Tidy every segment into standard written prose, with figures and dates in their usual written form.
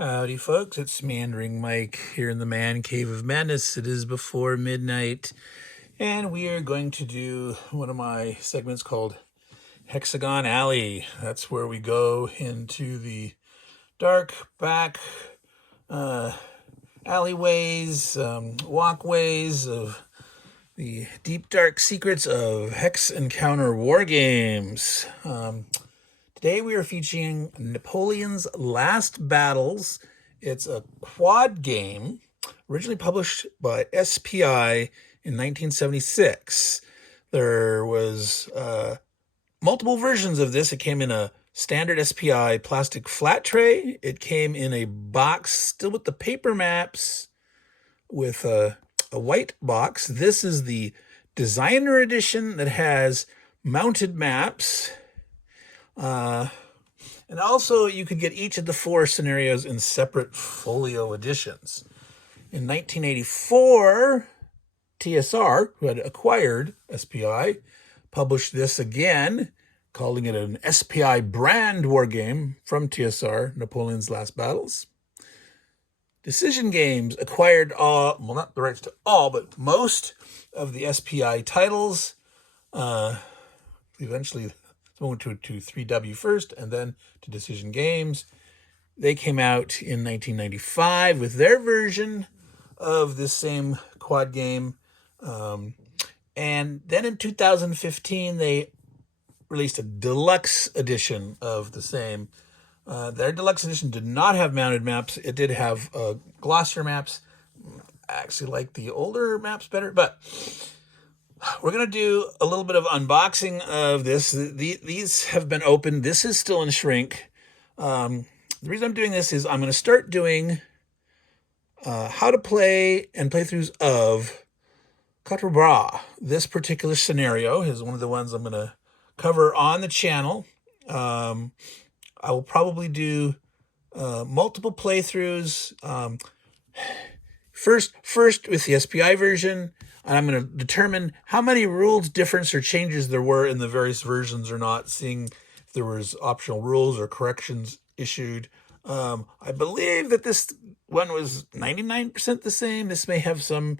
Howdy, folks. It's Meandering Mike here in the Man Cave of Madness. It is before midnight, and we are going to do one of my segments called Hexagon Alley. That's where we go into the dark back alleyways, walkways of the deep, dark secrets of Hex Encounter war games. Today we are featuring Napoleon's Last Battles. It's a quad game, originally published by SPI in 1976. There was multiple versions of this. It came in a standard SPI plastic flat tray. It came in a box, still with the paper maps, with a white box. This is the designer edition that has mounted maps. And also you could get each of the 4 scenarios in separate folio editions. In 1984, TSR, who had acquired SPI, published this again, calling it an SPI brand war game from TSR, Napoleon's Last Battles. Decision Games acquired not the rights to all, but most of the SPI titles. Eventually went to 3W first and then to Decision Games. They came out in 1995 with their version of this same quad game. And then in 2015, they released a deluxe edition of the same. Their deluxe edition did not have mounted maps. It did have glossier maps. I actually like the older maps better, but we're going to do a little bit of unboxing of this. These have been opened. This is still in shrink. The reason I'm doing this is I'm going to start doing how to play and playthroughs of Quatre. This particular scenario is one of the ones I'm going to cover on the channel. I will probably do multiple playthroughs. First with the SPI version, and I'm going to determine how many rules difference or changes there were in the various versions or not, seeing if there was optional rules or corrections issued. I believe that this one was 99% the same. This may have some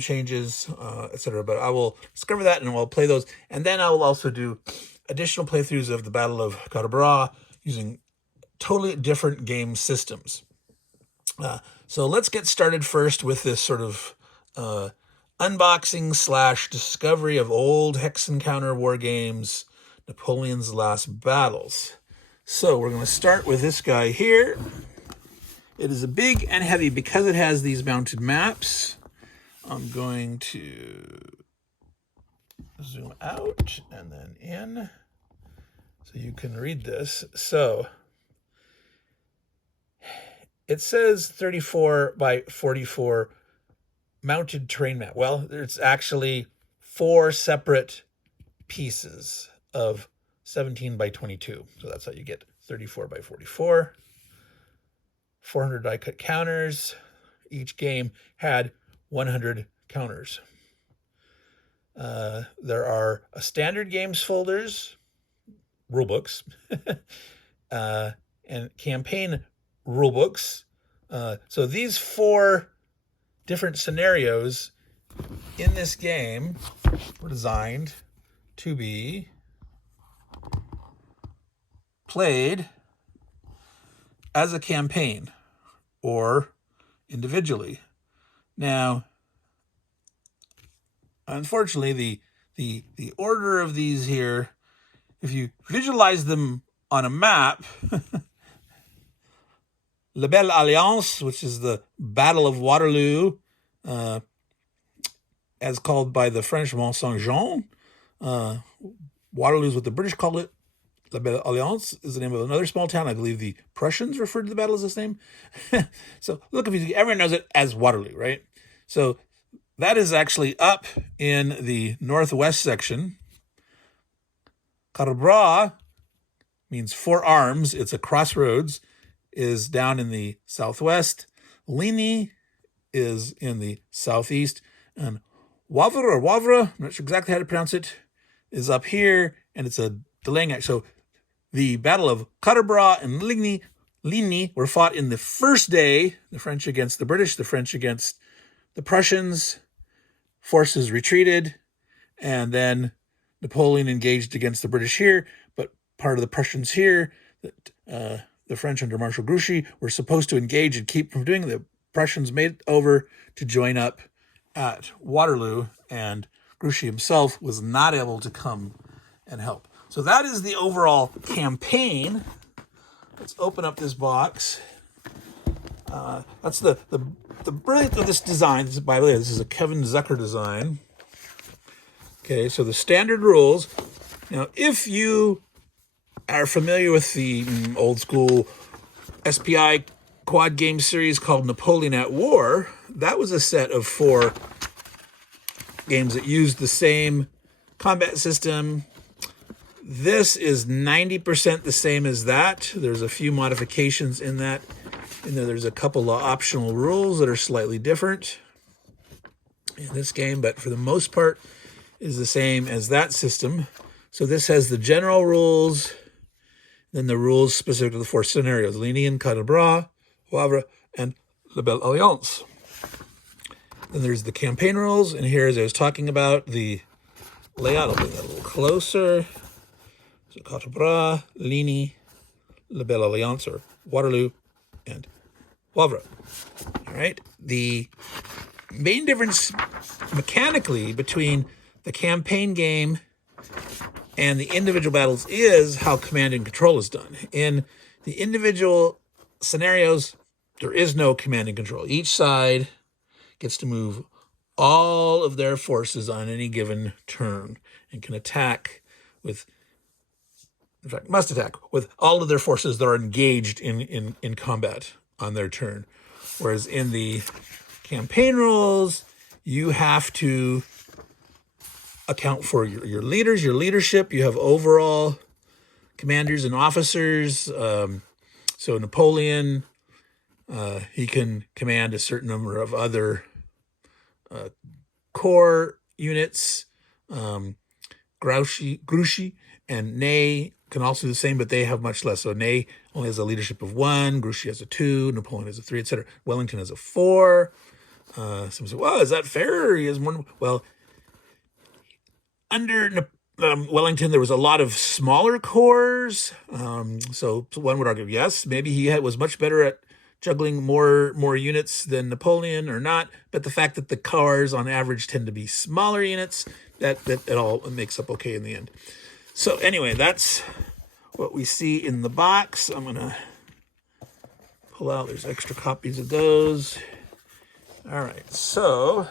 changes, etc. But I will discover that and I'll play those. And then I will also do additional playthroughs of the Battle of Quatre using totally different game systems. So let's get started first with this sort of unboxing / discovery of old Hex Encounter war games, Napoleon's Last Battles. So we're going to start with this guy here. It is a big and heavy because it has these mounted maps. I'm going to zoom out and then in so you can read this. So it says 34 by 44 mounted terrain map. Well, it's actually 4 separate pieces of 17 by 22. So that's how you get 34 by 44. 400 die cut counters. Each game had 100 counters. There are standard games folders, rulebooks, and campaign rulebooks. So these 4 different scenarios in this game were designed to be played as a campaign or individually. Now, unfortunately, the order of these here, if you visualize them on a map, La Belle Alliance, which is the Battle of Waterloo, as called by the French Mont Saint-Jean. Waterloo is what the British call it. La Belle Alliance is the name of another small town. I believe the Prussians referred to the battle as this name. So look, if everyone knows it as Waterloo, right? So that is actually up in the northwest section. Quatre means 4 arms. It's a crossroads. Is down in the southwest. Ligny is in the southeast. And Wavre, I'm not sure exactly how to pronounce it, is up here, and it's a delaying act. So the Battle of Quatre and Ligny Ligny were fought in the first day, the French against the British, the French against the Prussians. Forces retreated, and then Napoleon engaged against the British here, but part of the Prussians here, the French under Marshal Grouchy, were supposed to engage and keep from doing. The Prussians made it over to join up at Waterloo, and Grouchy himself was not able to come and help. So that is the overall campaign. Let's open up this box. That's the brilliance of this design. By the way, this is a Kevin Zucker design. Okay, so the standard rules. Now, if you are familiar with the old school SPI quad game series called Napoleon at War, that was a set of 4 games that used the same combat system. This is 90% the same as that. There's a few modifications in that. And there's a couple of optional rules that are slightly different in this game, but for the most part is the same as that system. So this has the general rules, then the rules specific to the 4 scenarios: Ligny and Quatre, Wavre, and La Belle Alliance. Then there's the campaign rules, and here, as I was talking about, the layout, I'll bring that a little closer. So Quatre, Ligny, La Belle Alliance, or Waterloo, and Wavre. All right. The main difference mechanically between the campaign game and the individual battles is how command and control is done. In the individual scenarios, there is no command and control. Each side gets to move all of their forces on any given turn and can attack with, in fact, must attack with all of their forces that are engaged in combat on their turn. Whereas in the campaign rules, you have to account for your leaders, your leadership. You have overall commanders and officers. So Napoleon, he can command a certain number of other corps units. Grouchy and Ney can also do the same, but they have much less. So Ney only has a leadership of 1, Grouchy has a 2, Napoleon has a 3, etc. Wellington has a 4. Some say, well, is that fair? He has 1. Well, under Wellington, there was a lot of smaller corps. So one would argue, yes, maybe he was much better at juggling more units than Napoleon or not. But the fact that the corps on average tend to be smaller units, that it all makes up okay in the end. So anyway, that's what we see in the box. I'm going to pull out, there's extra copies of those. All right, so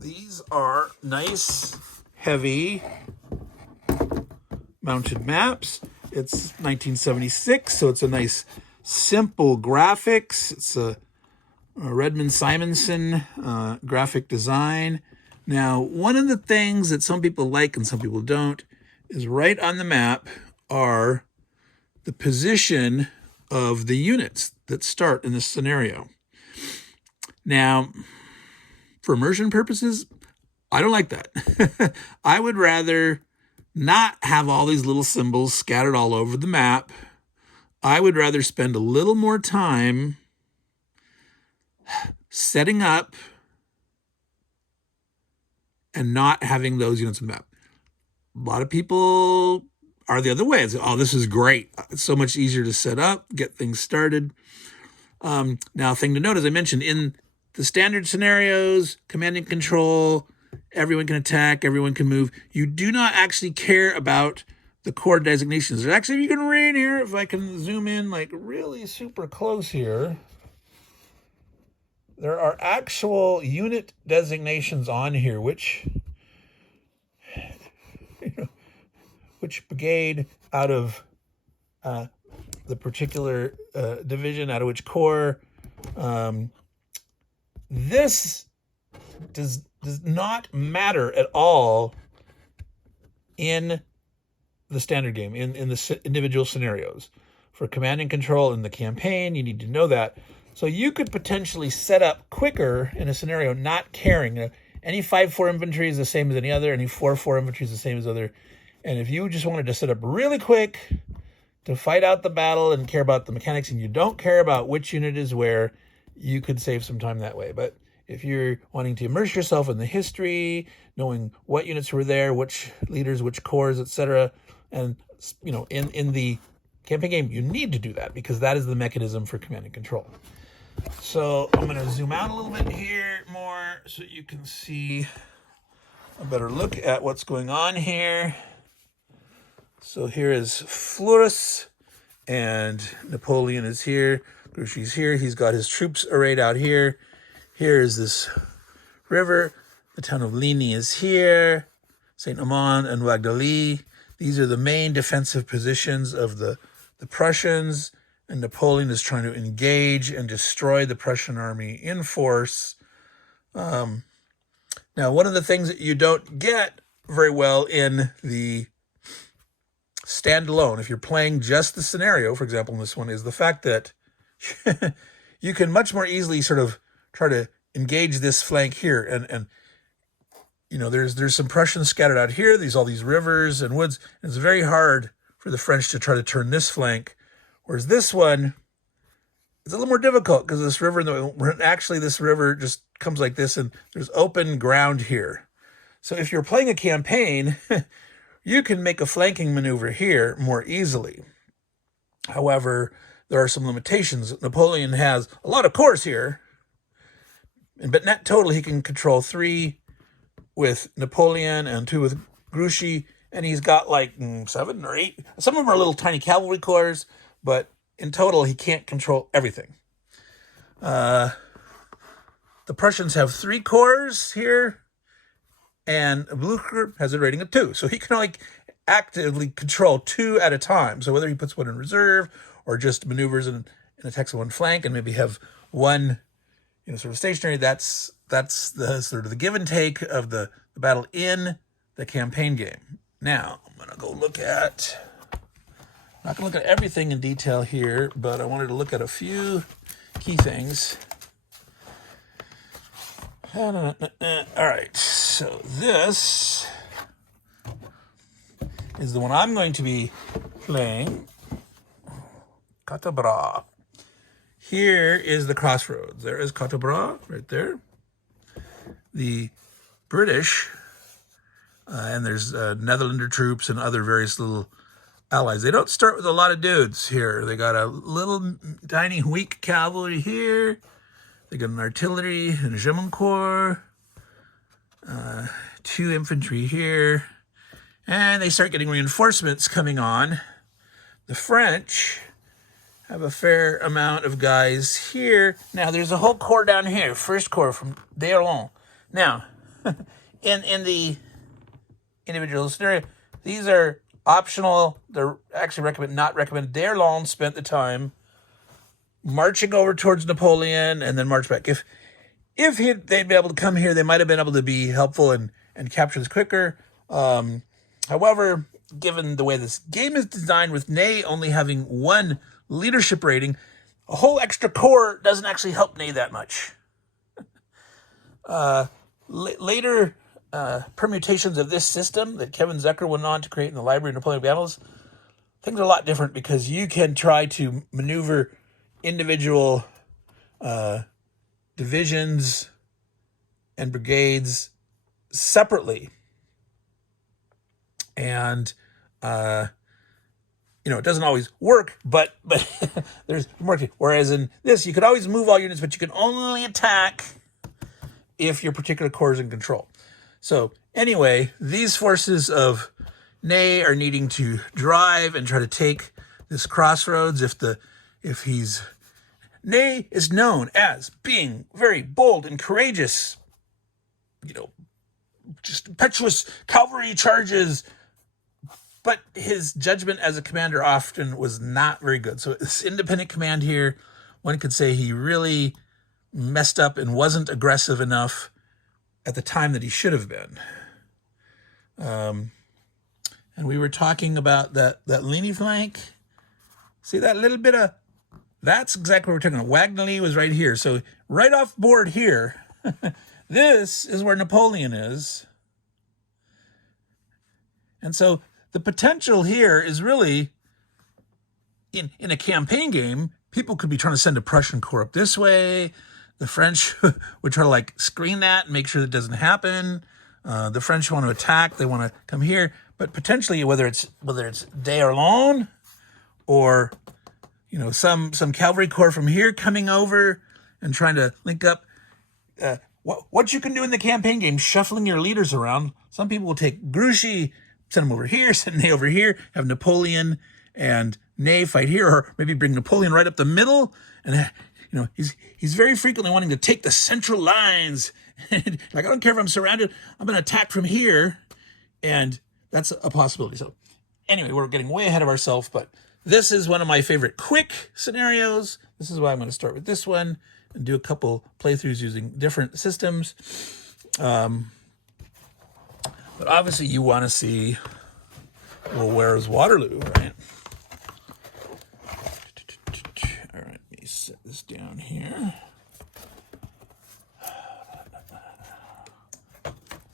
these are nice, heavy mounted maps. It's 1976, so it's a nice, simple graphics. It's a Redmond Simonson graphic design. Now, one of the things that some people like and some people don't is right on the map are the position of the units that start in this scenario. Now, for immersion purposes, I don't like that. I would rather not have all these little symbols scattered all over the map. I would rather spend a little more time setting up and not having those units on the map. A lot of people are the other way. It's, oh, this is great. It's so much easier to set up, get things started. Now, thing to note, as I mentioned, in the standard scenarios, command and control, everyone can attack, everyone can move. You do not actually care about the corps designations. There's actually, if you can read here, if I can zoom in like really super close here, there are actual unit designations on here, which brigade out of the particular division, out of which corps. This does not matter at all in the standard game, in the individual scenarios. For command and control in the campaign, you need to know that. So you could potentially set up quicker in a scenario not caring. Any 5-4 infantry is the same as any other. Any 4-4 infantry is the same as other. And if you just wanted to set up really quick to fight out the battle and care about the mechanics, and you don't care about which unit is where, you could save some time that way. But if you're wanting to immerse yourself in the history, knowing what units were there, which leaders, which corps, etc., and in the campaign game, you need to do that because that is the mechanism for command and control. So I'm going to zoom out a little bit here more so you can see a better look at what's going on here. So here is Fleurus, and Napoleon is here. Grouchy's here. He's got his troops arrayed out here. Here is this river. The town of Ligny is here. Saint-Amand and Waterloo. These are the main defensive positions of the Prussians, and Napoleon is trying to engage and destroy the Prussian army in force. Now, one of the things that you don't get very well in the standalone, if you're playing just the scenario, for example, in this one, is the fact that you can much more easily sort of try to engage this flank here. And there's some Prussians scattered out here. All these rivers and woods. And it's very hard for the French to try to turn this flank. Whereas this one is a little more difficult because this river, this river just comes like this and there's open ground here. So if you're playing a campaign, you can make a flanking maneuver here more easily. However, there are some limitations. Napoleon has a lot of corps here, but net total he can control 3 with Napoleon and 2 with Grouchy, and he's got like 7 or 8. Some of them are little tiny cavalry corps, but in total he can't control everything. The Prussians have 3 corps here, and Blucher has a rating of 2. So he can only actively control 2 at a time. So whether he puts one in reserve or just maneuvers and attacks on one flank and maybe have one, sort of stationary, that's the sort of the give and take of the battle in the campaign game. Now, I'm going to go look at, not going to look at everything in detail here, but I wanted to look at a few key things. All right, so this is the one I'm going to be playing. Quatre. Here is the crossroads. There is Quatre right there. The British, and there's Netherlander troops and other various little allies. They don't start with a lot of dudes here. They got a little tiny weak cavalry here. They got an artillery and a German corps, 2 infantry here, and they start getting reinforcements coming on. The French have a fair amount of guys here. Now, there's a whole corps down here, first corps from D'Erlon. Now, in the individual scenario, these are optional. They're actually not recommended. D'Erlon spent the time marching over towards Napoleon and then march back. If they'd be able to come here, they might have been able to be helpful and capture this quicker. However, given the way this game is designed, with Ney only having 1 leadership rating, a whole extra corps doesn't actually help Ney that much. Later permutations of this system that Kevin Zucker went on to create in the Library of Napoleonic Battles, things are a lot different because you can try to maneuver individual divisions and brigades separately. And, it doesn't always work, but there's more. Whereas in this, you could always move all units, but you can only attack if your particular corps is in control. So anyway, these forces of Ney are needing to drive and try to take this crossroads. Ney is known as being very bold and courageous, just impetuous cavalry charges, but his judgment as a commander often was not very good. So this independent command here, one could say he really messed up and wasn't aggressive enough at the time that he should have been. And we were talking about that Ligny flank. See that little bit of, that's exactly what we're talking about. Wagnally was right here. So right off board here, this is where Napoleon is. And so the potential here is really in a campaign game, people could be trying to send a Prussian corps up this way. The French would try to like screen that and make sure that doesn't happen. The French want to attack; they want to come here, but potentially whether it's D'Erlon or some cavalry corps from here coming over and trying to link up. What you can do in the campaign game, shuffling your leaders around. Some people will take Grouchy, send him over here, send Ney over here, have Napoleon and Ney fight here, or maybe bring Napoleon right up the middle. And he's very frequently wanting to take the central lines. Like, I don't care if I'm surrounded, I'm going to attack from here, and that's a possibility. So anyway, we're getting way ahead of ourselves, but this is one of my favorite quick scenarios. This is why I'm going to start with this one and do a couple playthroughs using different systems. But obviously you want to see, well, where's Waterloo, right? All right, let me set this down here.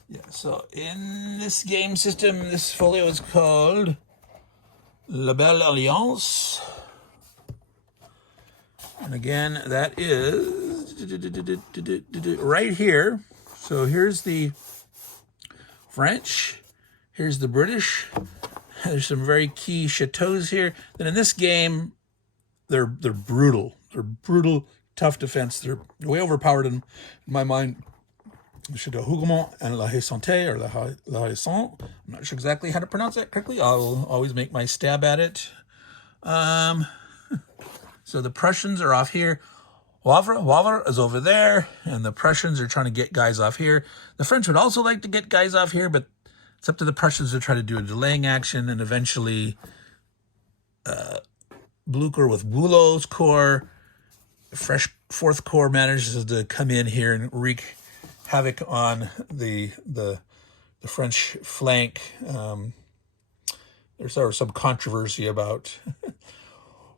Yeah, so in this game system, this folio is called La Belle Alliance. And again, that is right here. So here's the French. Here's the British. There's some very key chateaus here. Then in this game, they're brutal. They're brutal, tough defense. They're way overpowered in my mind. The Chateau Hougoumont and La Haye-Santé, or La Haye-Saint. I'm not sure exactly how to pronounce that correctly. I'll always make my stab at it. So the Prussians are off here. Wavre is over there, and the Prussians are trying to get guys off here. The French would also like to get guys off here, but it's up to the Prussians to try to do a delaying action, and eventually Blücher with Bülow's corps, the fresh 4th Corps manages to come in here and wreak havoc on the French flank. There's sort of some controversy about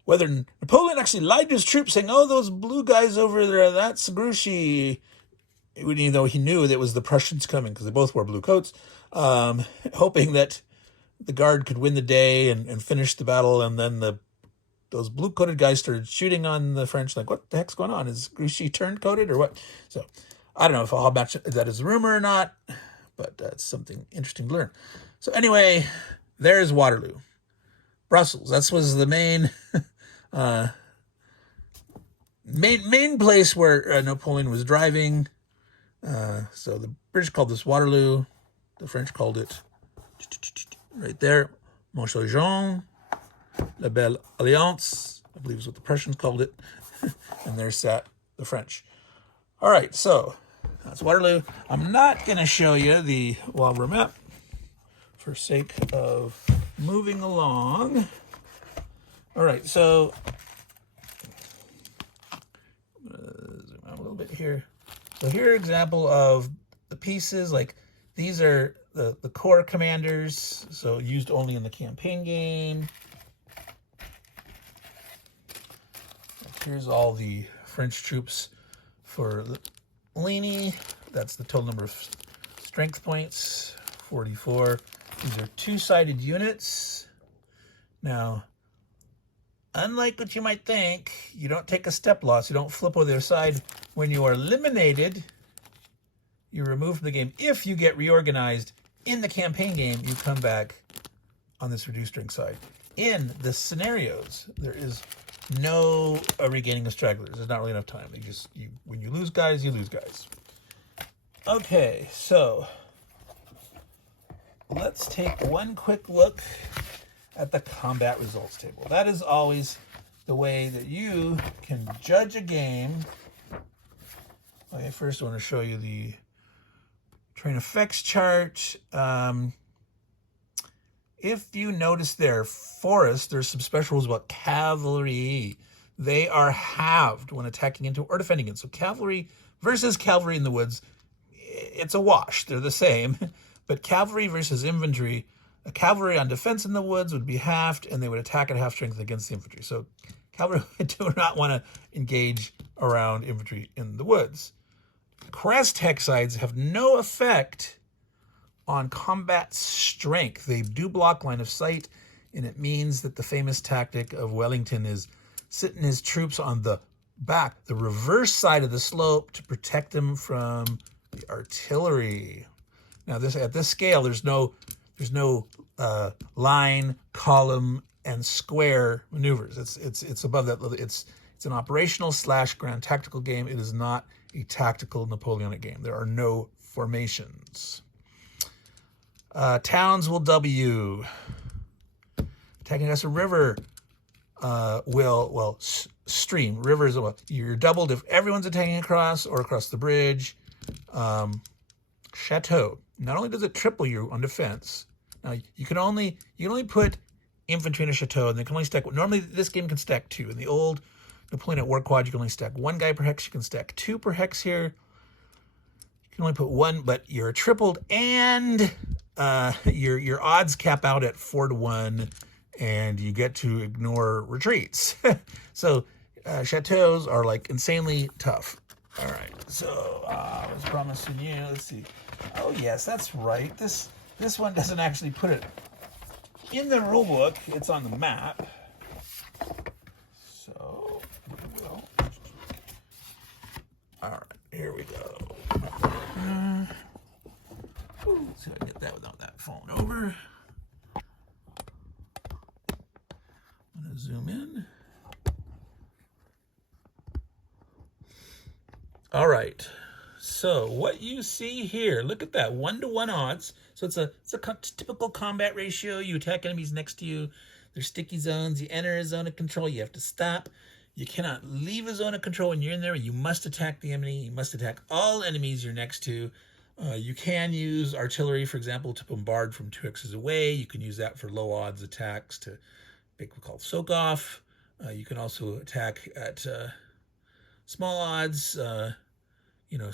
whether Napoleon actually lied to his troops, saying, "Oh, those blue guys over there, that's Grouchy," even though he knew that it was the Prussians coming because they both wore blue coats, hoping that the Guard could win the day and finish the battle. And then those blue-coated guys started shooting on the French, like, what the heck's going on? Is Grouchy turned-coated or what? So I don't know if how much that is a rumor or not, but that's something interesting to learn. So anyway, there's Waterloo. Brussels, that was the main main place where Napoleon was driving. So the British called this Waterloo. The French called it right there, Montjean, La Belle Alliance, I believe is what the Prussians called it. And there sat the French. All right, so that's Waterloo. I'm not going to show you the Wavre map for sake of moving along. All right, so I'm going to zoom out a little bit here. So here, example of the pieces, like these are the corps commanders, so used only in the campaign game. Here's all the French troops for Ligny. That's the total number of strength points, 44. These are two-sided units. Now, unlike what you might think, you don't take a step loss. You don't flip over the other side. When you are eliminated, you're removed from the game. If you get reorganized in the campaign game, you come back on this reduced strength side. In the scenarios, there is no regaining of stragglers. There's not really enough time. When you lose guys, you lose guys. Okay, so let's take one quick look at the combat results table. That is always the way that you can judge a game. Okay, first I want to show you the terrain effects chart. If you notice there, forest, there's some special rules about cavalry. They are halved when attacking into or defending it. So cavalry versus cavalry in the woods, it's a wash. They're the same. But cavalry versus infantry, a cavalry on defense in the woods would be halved, and they would attack at half strength against the infantry. So cavalry do not want to engage around infantry in the woods. Crest hexides have no effect on combat strength. They do block line of sight and it means that the famous tactic of Wellington is sitting his troops on the back, the reverse side of the slope, to protect them from the artillery. Now, at this scale, there's no line, column, and square maneuvers. It's above that. It's an operational / grand tactical game. It is not a tactical Napoleonic game. There are no formations. Towns will W. Attacking across a river stream. Rivers, you're doubled if everyone's attacking across or across the bridge. Chateau. Not only does it triple you on defense, now you can only put infantry in a chateau, and they can only stack. Normally, this game can stack 2. In the old Napoleonic War Quad, you can only stack 1 guy per hex. You can stack 2 per hex here. You can only put 1, but you're tripled, and your odds cap out at 4-1, and you get to ignore retreats. So chateaus are like insanely tough. All right, so I was promising you. Let's see. Oh yes, that's right. This one doesn't actually put it in the rule book. It's on the map. So all right, here we go. Let's see if I can get that without that falling over. I'm gonna zoom in. All right, so what you see here, look at that, 1-to-1 odds. So it's a typical combat ratio. You attack enemies next to you. There's sticky zones. You enter a zone of control. You have to stop. You cannot leave a zone of control when you're in there. You must attack the enemy. You must attack all enemies you're next to. You can use artillery, for example, to bombard from 2 hexes away. You can use that for low odds attacks to make what we call soak off. You can also attack at small odds, so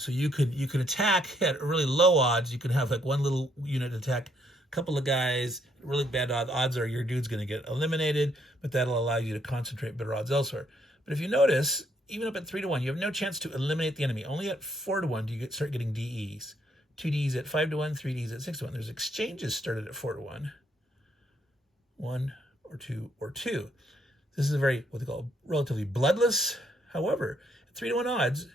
you could attack at really low odds. You could have like one little unit attack a couple of guys. Really bad odds are your dude's going to get eliminated, but that'll allow you to concentrate better odds elsewhere. But if you notice, even up at 3-to-1, you have no chance to eliminate the enemy. Only at 4-to-1 do you start getting DEs. 2 Ds at 5-to-1, 3 Ds at 6-to-1. There's exchanges started at 4-to-1. 1 or 2 or 2. This is a very, what they call, relatively bloodless. However, at 3-to-1 odds,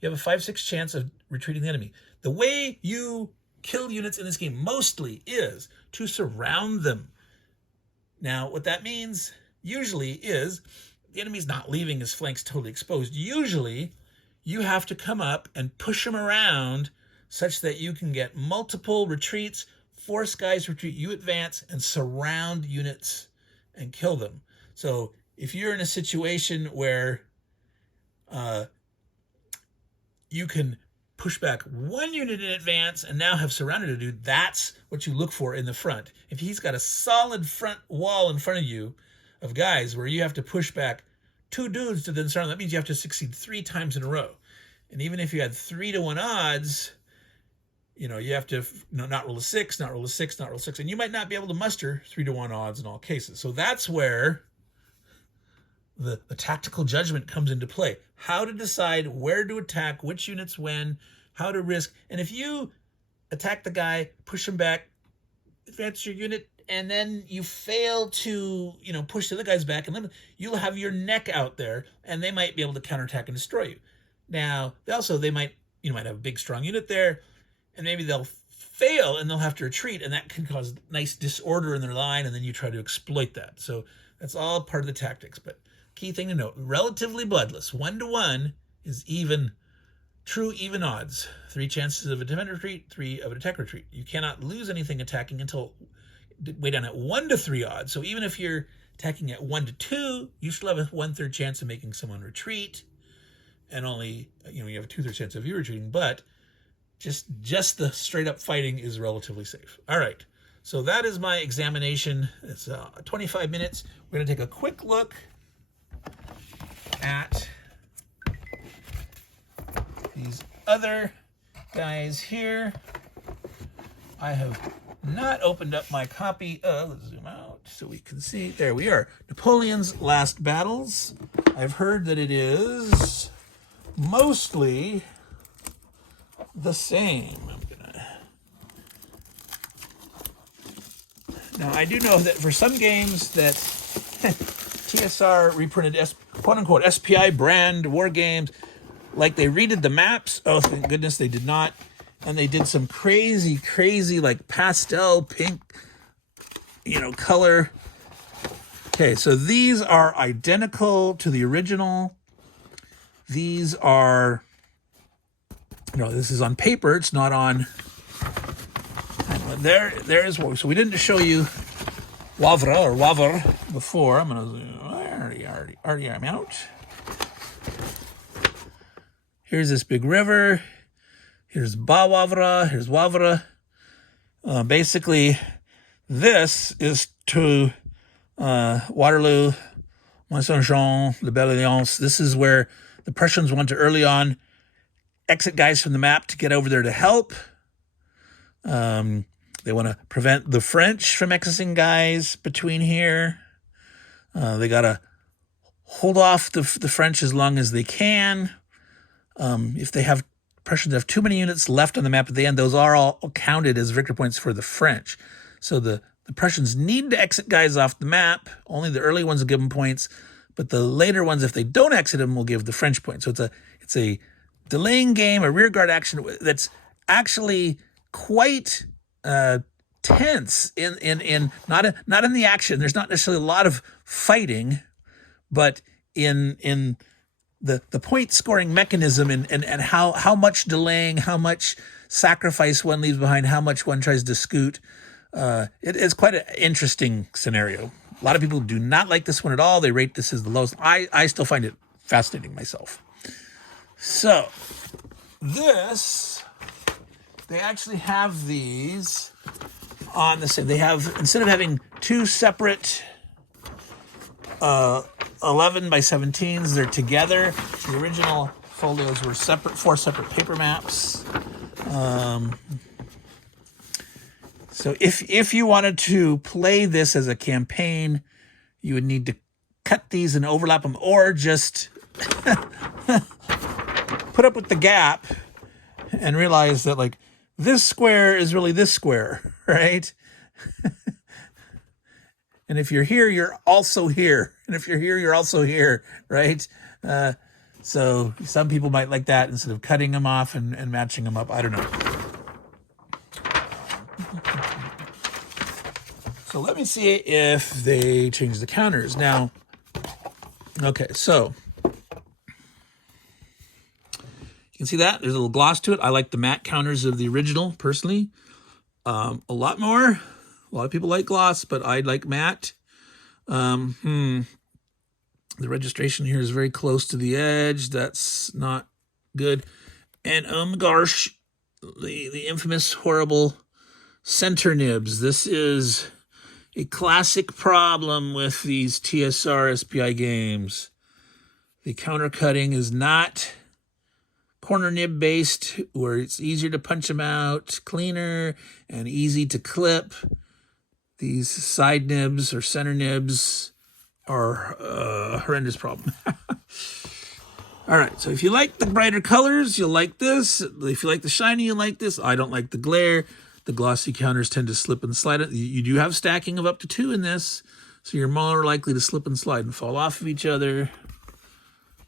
you have a 5-6 chance of retreating the enemy. The way you kill units in this game mostly is to surround them. Now, what that means usually is the enemy's not leaving his flanks totally exposed. Usually, you have to come up and push them around such that you can get multiple retreats, force guys retreat, you advance, and surround units and kill them. So if you're in a situation where you can push back one unit in advance and now have surrounded a dude, that's what you look for in the front. If he's got a solid front wall in front of you of guys where you have to push back 2 dudes to then surround, that means you have to succeed 3 times in a row. And even if you had 3-to-1 odds, you have to not roll a 6, not roll a 6, not roll a 6, and you might not be able to muster 3-to-1 odds in all cases. So that's where the tactical judgment comes into play. How to decide where to attack, which units when, how to risk. And if you attack the guy, push him back, advance your unit, and then you fail to, push the other guys back, and then you'll have your neck out there, and they might be able to counterattack and destroy you. Now, they might have a big, strong unit there, and maybe they'll fail, and they'll have to retreat, and that can cause nice disorder in their line, and then you try to exploit that. So that's all part of the tactics, but key thing to note, relatively bloodless. 1-to-1 is true even odds. 3 chances of a defender retreat, 3 of an attack retreat. You cannot lose anything attacking until way down at 1-to-3 odds. So even if you're attacking at 1-to-2, you still have a 1/3 chance of making someone retreat, and only you have a 2/3 chance of you retreating. But just the straight up fighting is relatively safe. All right, so that is my examination. It's 25 minutes. We're going to take a quick look at these other guys here. I have not opened up my copy of, let's zoom out so we can see. There we are. Napoleon's Last Battles. I've heard that it is mostly the same. Now, I do know that for some games that TSR reprinted quote-unquote SPI brand war games, like they redid the maps. Oh, thank goodness they did not. And they did some crazy, like pastel pink, color. Okay, so these are identical to the original. These are, this is on paper. It's not on. There is what. So we didn't show you Wavre before. I'm already I'm out. Here's this big river. Here's Wavre. Here's Wavre. Basically, this is to Waterloo, Mont-Saint-Jean, the Belle Alliance. This is where the Prussians want to early on exit guys from the map to get over there to help. They want to prevent the French from exiting guys between here. They got to hold off the French as long as they can. If Prussians have too many units left on the map at the end, those are all counted as victory points for the French. So the Prussians need to exit guys off the map. Only the early ones will give them points, but the later ones, if they don't exit them, will give the French points. So it's a delaying game, a rearguard action that's actually quite tense in not in the action. There's not necessarily a lot of fighting, but in the point scoring mechanism and how much delaying, how much sacrifice one leaves behind, how much one tries to scoot. It is quite an interesting scenario. A lot of people do not like this one at all. They rate this as the lowest. I still find it fascinating myself. So they actually have these on the same. They have, instead of having two separate 11 by 17s, they're together. The original folios were four separate paper maps. So if you wanted to play this as a campaign, you would need to cut these and overlap them, or just put up with the gap and realize that, like, this square is really this square, right? And if you're here, you're also here. And if you're here, you're also here, right? So some people might like that instead of cutting them off and matching them up. I don't know. So let me see if they change the counters. Now, okay, so you can see that. There's a little gloss to it. I like the matte counters of the original, personally. A lot more. A lot of people like gloss, but I like matte. The registration here is very close to the edge. That's not good. And oh my gosh, the infamous, horrible center nibs. This is a classic problem with these TSR SPI games. The counter cutting is not corner nib based, where it's easier to punch them out, cleaner, and easy to clip. These side nibs or center nibs are a horrendous problem. All right, so if you like the brighter colors, you'll like this. If you like the shiny, you'll like this. I don't like the glare. The glossy counters tend to slip and slide. You do have stacking of up to 2 in this, so you're more likely to slip and slide and fall off of each other.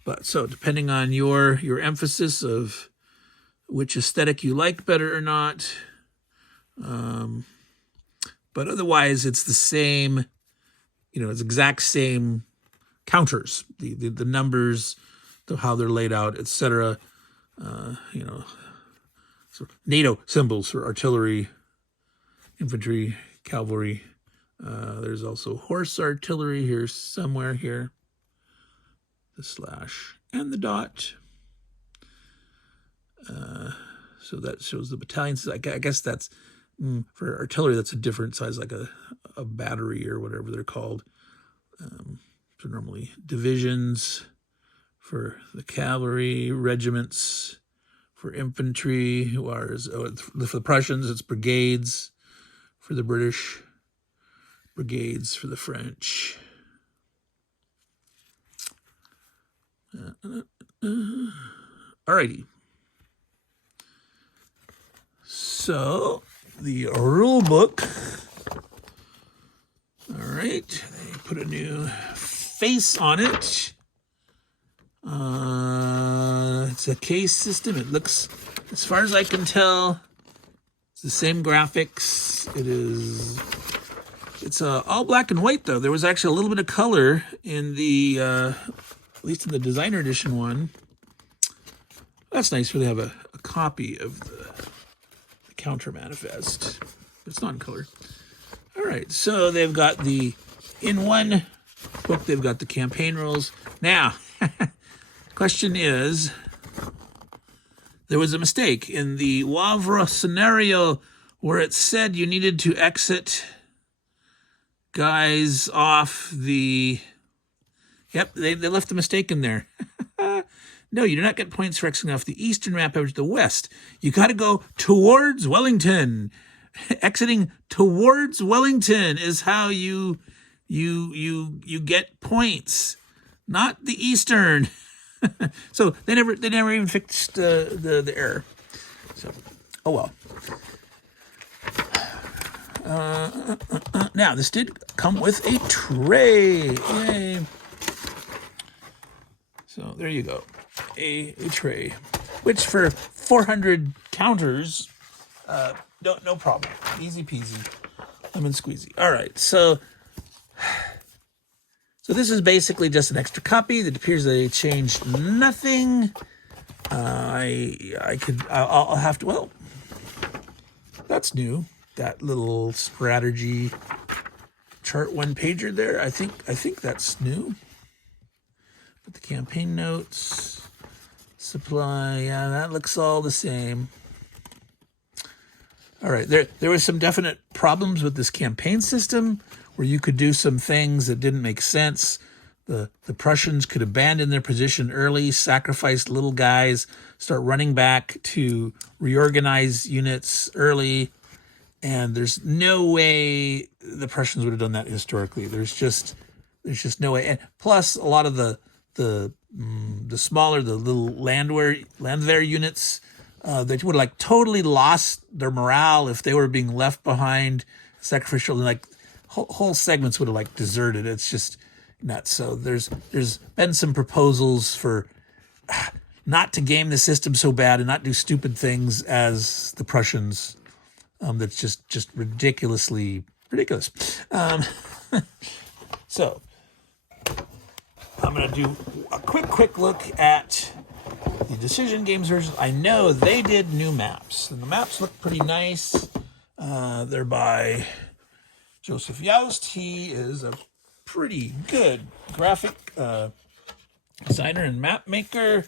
But so depending on your emphasis of which aesthetic you like better or not, but otherwise it's the same, it's exact same counters, the numbers, how they're laid out, etc. So NATO symbols for artillery, infantry, cavalry. There's also horse artillery here somewhere here. The slash and the dot. So that shows the battalions. I guess that's for artillery. That's a different size, like a battery or whatever they're called. So normally divisions for the cavalry, regiments for infantry, for the Prussians, it's brigades for the British, brigades for the French. Alrighty. So the rule book right, they put a new face on it. It's a case system. It looks, as far as I can tell, it's the same graphics. It's all black and white though. There was actually a little bit of color in the, at least in the designer edition one. That's nice for they have a copy of the counter manifest. It's not in color. All right, so they've got in one book, they've got the campaign rules. Now, question is, there was a mistake in the Wavre scenario where it said you needed to exit guys off the... Yep, they left a mistake in there. No, you do not get points for exiting off the eastern map over to the west. You got to go towards Wellington. Exiting towards Wellington is how you get points, not the eastern. So they never even fixed the error. So, oh well. Now this did come with a tray. Yay! So there you go, a tray, which for 400 counters, no problem, easy peasy, lemon squeezy. All right, so this is basically just an extra copy. It appears they changed nothing. I'll have to. Well, that's new. That little strategy chart one pager there. I think that's new. But the campaign notes, supply, yeah, that looks all the same. All right, there were some definite problems with this campaign system where you could do some things that didn't make sense. The Prussians could abandon their position early, sacrifice little guys, start running back to reorganize units early, and there's no way the Prussians would have done that historically. There's just no way. And plus, a lot of the smaller, the little Landwehr units, they would have like totally lost their morale if they were being left behind, sacrificial, like whole segments would have like deserted. It's just nuts. So there's been some proposals for not to game the system so bad and not do stupid things as the Prussians. That's just ridiculously ridiculous. So I'm going to do a quick look at the Decision Games version. I know they did new maps, and the maps look pretty nice. They're by Joseph Youst. He is a pretty good graphic designer and map maker.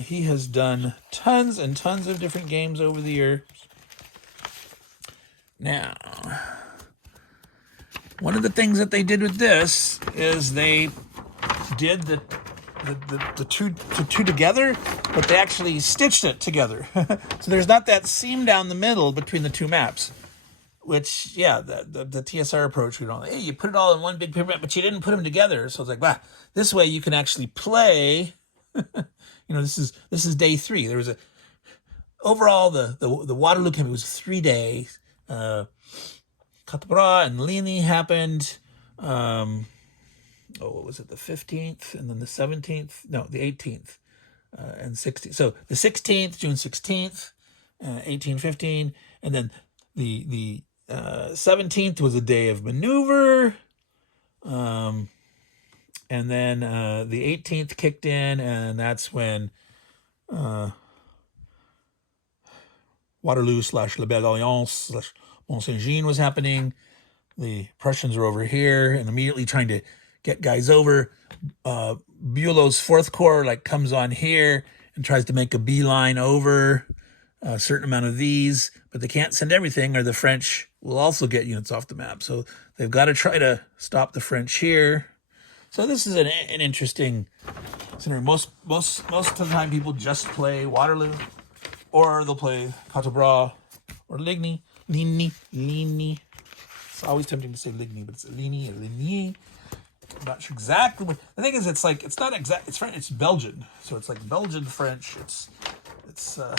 He has done tons and tons of different games over the years. Now, one of the things that they did with this is they did the two together, but they actually stitched it together. So there's not that seam down the middle between the two maps, which, yeah, the TSR approach, we don't, hey, you put it all in one big paper map, but you didn't put them together. So it's like, wow, this way you can actually play. This is day 3. There was overall the Waterloo campaign was 3 days. Quatre and Ligny happened. What was it? The 15th and then the 17th? No, the 18th and 16th. So the 16th, June 16th, 1815, and then the 17th was a day of maneuver. And then the 18th kicked in, and that's when Waterloo / La Belle Alliance / Mont Saint-Jean was happening. The Prussians are over here and immediately trying to get guys over. Bülow's 4th Corps comes on here and tries to make a beeline over a certain amount of these, but they can't send everything or the French will also get units off the map. So they've got to try to stop the French here. So this is an interesting scenario. Most of the time people just play Waterloo, or they'll play Quatre or Ligny. It's always tempting to say Ligny, but it's Ligny or Ligny. I'm not sure exactly what the thing is. It's not exact. It's French. It's Belgian, so it's like Belgian French. It's all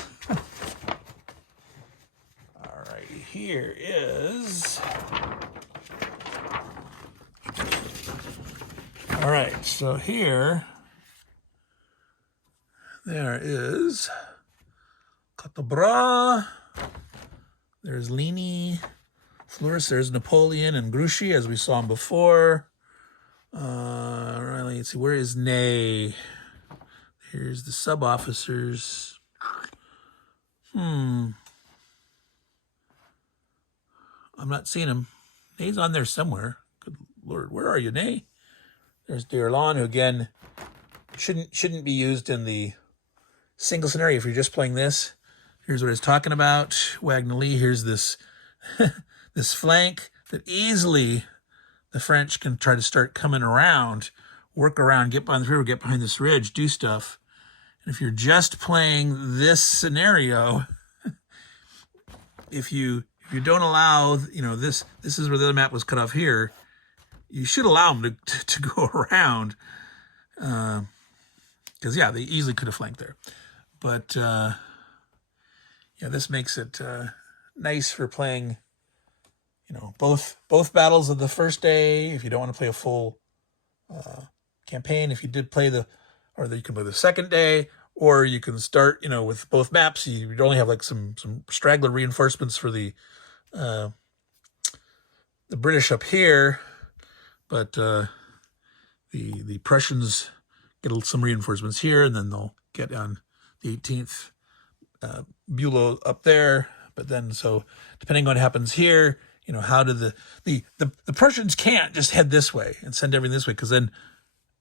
right. Here is All right, so here, there is Quatre. There's Ligny, Fleurs. There's Napoleon and Grouchy, as we saw him before. Let's see, where is Ney? Here's the sub-officers. I'm not seeing him. Ney's on there somewhere. Good Lord, where are you, Ney? There's Dearlon, who again shouldn't be used in the single scenario if you're just playing this. Here's what I was talking about. Wagnally, here's this this flank that easily the French can try to start coming around, work around, get behind the river, get behind this ridge, do stuff. And if you're just playing this scenario, if you don't allow, this is where the other map was cut off here, you should allow them to go around. Because, yeah, they easily could have flanked there. But, yeah, this makes it nice for playing, both battles of the first day. If you don't want to play a full campaign, if you did play you can play the second day, or you can start, with both maps. You'd only have like some straggler reinforcements for the British up here, but the Prussians get some reinforcements here, and then they'll get on the 18th Bulow up there. But then, so depending on what happens here, how do the Prussians can't just head this way and send everything this way, because then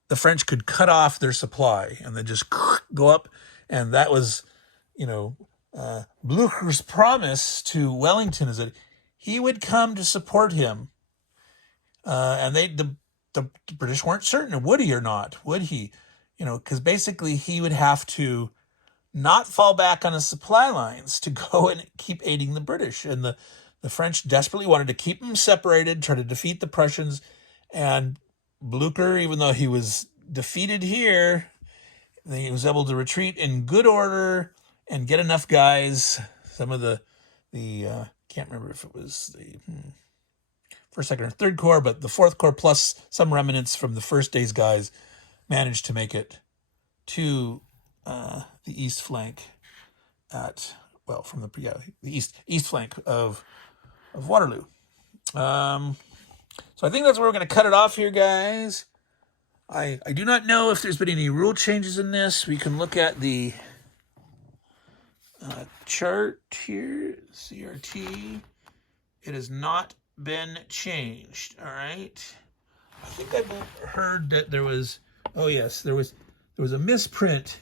the French could cut off their supply and then just go up. And that was, Blucher's promise to Wellington is that he would come to support him. And the British weren't certain, would he or not? Would he? Because basically he would have to not fall back on his supply lines to go and keep aiding the British. And the French desperately wanted to keep them separated, try to defeat the Prussians. And Blucher, even though he was defeated here, he was able to retreat in good order and get enough guys. Some of the can't remember if it was the first, second, or third corps, but the fourth corps plus some remnants from the first day's guys managed to make it to the east flank from the east flank of Waterloo. So I think that's where we're going to cut it off here, guys. I do not know if there's been any rule changes in this. We can look at the chart here, CRT. It has not been changed. All right. I think I heard that there was. Oh yes, there was a misprint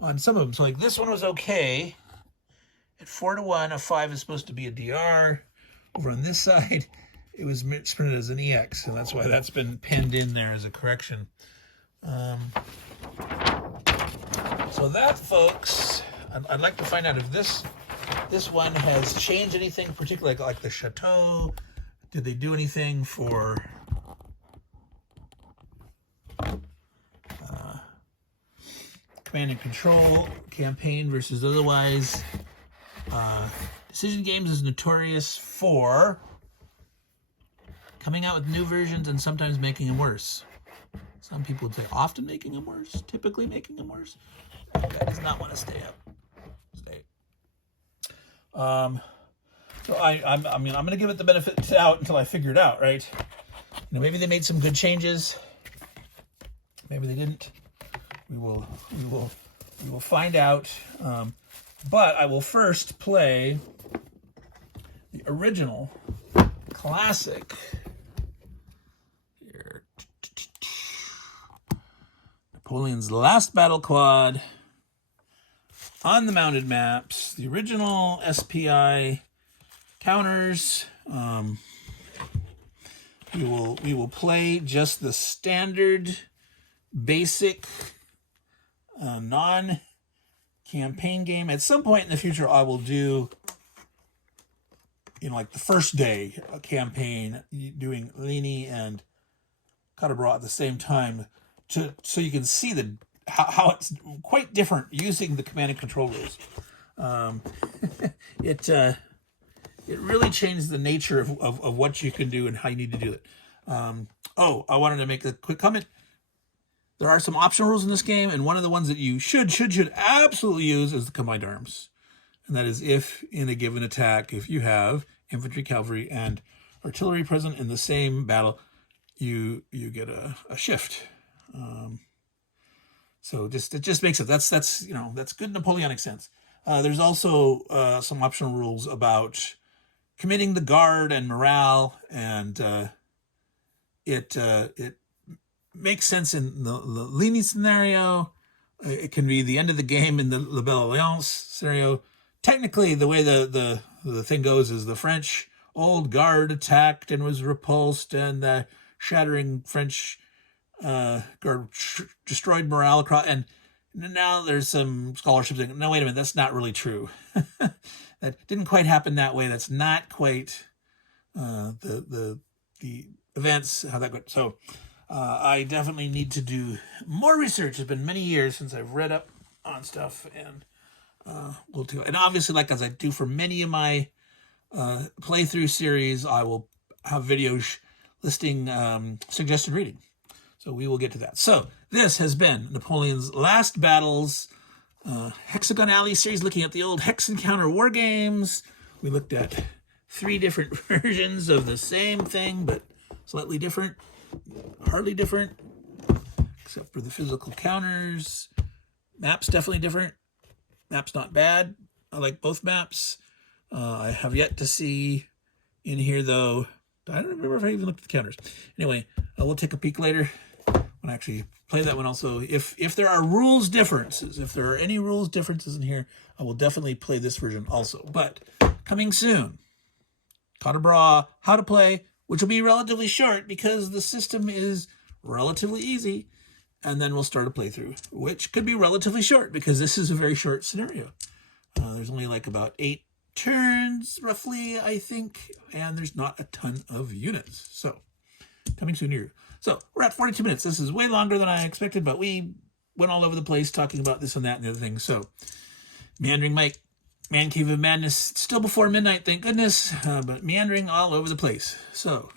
on some of them. So like this one was okay. At 4-1, a 5 is supposed to be a DR. Over on this side, it was misprinted as an EX, and that's why that's been penned in there as a correction. So that, folks, I'd like to find out if this one has changed anything, particularly like the chateau. Did they do anything for command and control campaign versus otherwise? Decision Games is notorious for coming out with new versions and sometimes making them worse. Some people would say often making them worse, typically making them worse. That does not want to stay up. So I'm going to give it the benefit of the doubt until I figure it out, right? Maybe they made some good changes. Maybe they didn't. We will find out. But I will first play the original classic here. Napoleon's Last Battle Quad on the mounted maps. The original SPI counters. We will play just the standard, basic, non-campaign game. At some point in the future, I will do, like the first day campaign, doing Ligny and Quatre at the same time, so you can see how it's quite different using the command and control rules. It really changed the nature of what you can do and how you need to do it. Oh, I wanted to make a quick comment. There are some optional rules in this game, and one of the ones that you should absolutely use is the combined arms. And that is if in a given attack, if you have infantry, cavalry, and artillery present in the same battle, you get a shift. So it just makes it, that's good Napoleonic sense. There's also some optional rules about committing the guard and morale, and it makes sense in the Ligny scenario. It can be the end of the game in the Belle Alliance scenario. Technically, the way the thing goes is the French old guard attacked and was repulsed, and the shattering French guard destroyed morale across. And now there's some scholarship saying, no, wait a minute, that's not really true. That didn't quite happen that way. That's not quite the events, how that goes. So I definitely need to do more research. It's been many years since I've read up on stuff, and we'll do it. And obviously, like as I do for many of my playthrough series, I will have videos listing suggested reading. So we will get to that. So this has been Napoleon's Last Battles Hexagon Alley series, looking at the old Hex Encounter war games. We looked at 3 different versions of the same thing, but slightly different, hardly different, except for the physical counters. Maps definitely different. Maps not bad. I like both maps. I have yet to see in here, though. I don't remember if I even looked at the counters. Anyway, we'll take a peek later when I actually play that one also. If there are rules differences, if there are any rules differences in here, I will definitely play this version also. But coming soon, Quatre, how to play, which will be relatively short because the system is relatively easy. And then we'll start a playthrough, which could be relatively short because this is a very short scenario. There's only like about 8 turns, roughly, I think, and there's not a ton of units. So, coming soon here. So, we're at 42 minutes. This is way longer than I expected, but we went all over the place talking about this and that and the other thing. So, Meandering Mike, Man Cave of Madness, still before midnight, thank goodness, but meandering all over the place. So,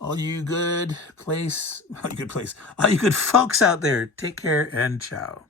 all you good folks out there, take care and ciao.